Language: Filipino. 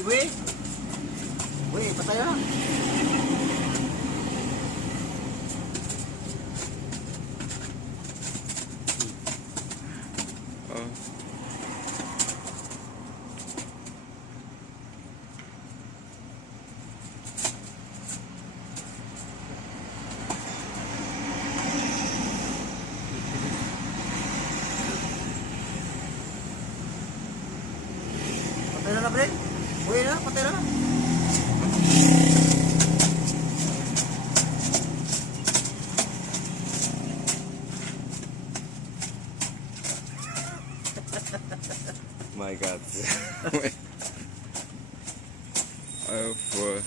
Weh. Weh, patay na. Oh. Patay na pre. Weh na, patay na. My God. Oh, boy.